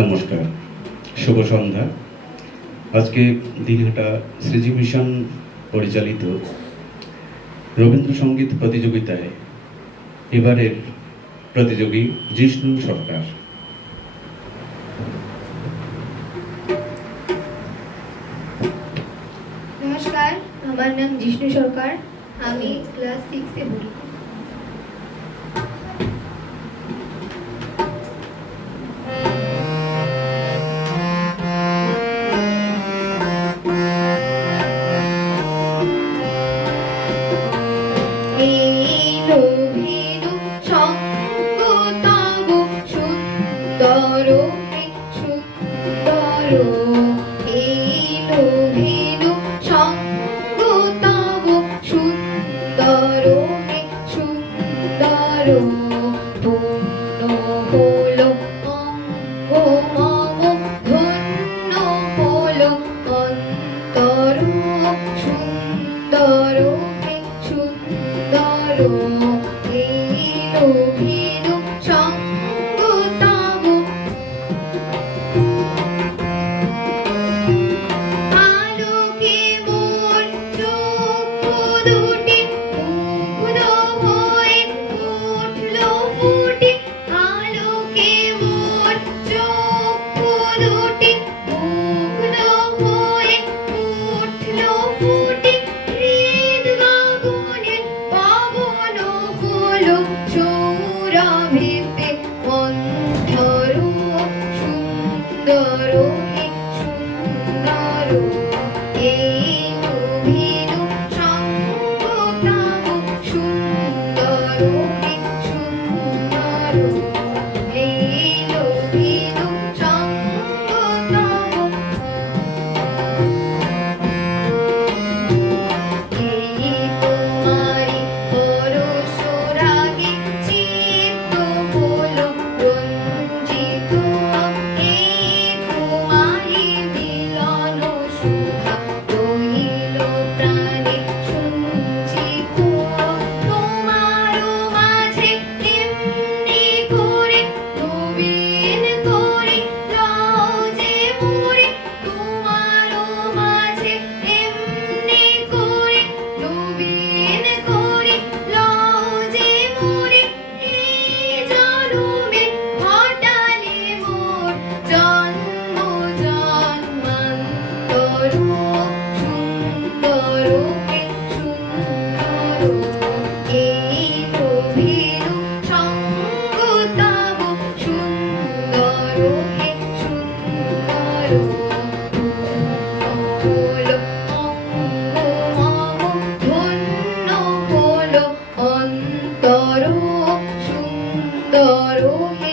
নমস্কার, শুভ সন্ধ্যা। আজকে দিনহাটা সৃজি মিশন পরিচালিত রবীন্দ্রসঙ্গীত প্রতিযোগিতায় এবারের প্রতিযোগী জিষ্ণু সরকার। নমস্কার, আমার নাম জিষ্ণু সরকার। আমি ক্লাস 6 এ পড়ি। এলো ভেনু সঙ্গ তব সুন্দর হে সুন্দর। এলো ভেনু সঙ্গ তব সুন্দর হে সুন্দর। ধন্য হলো অঙ্গ মম, ধন্য হলো অন্তর। সুন্দর হে সুন্দর। এলো ভেনু সঙ্গ তব আলোকে মোর চক্ষু দুটি মুগ্ধ হয়ে উঠল ফুটে। আলোকে মোর চক্ষু দুটি মুগ্ধ হয়ে উঠল ফুটে। হৃদ গগনে পবন হলো সৌরভেতে মন্থর। সুন্দর হে সুন্দর। এলো ভেনু সঙ্গ তব সুন্দর হে সুন্দর। এলো ভেনু সঙ্গ তব এই তোমারি পরশ রাগে চিত্ত হলো রঞ্জিত। এই তোমারি মিলন সুধা রহিল প্রাণে সঞ্চিত। তোমারও মাঝে এমনি করে নবীন করে লও যে মোরে। তোমারও মাঝে এমনি করে নবীন করে লও যে মোরে। এই জনমে ঘটালে মোর জন্ম জন্মান্তর। সুন্দর হে সুন্দর। এলো ভেনু সঙ্গ তব সুন্দর হে সুন্দর। হলো অঙ্গ মম, ধন্য হলো অন্তর। সুন্দর হে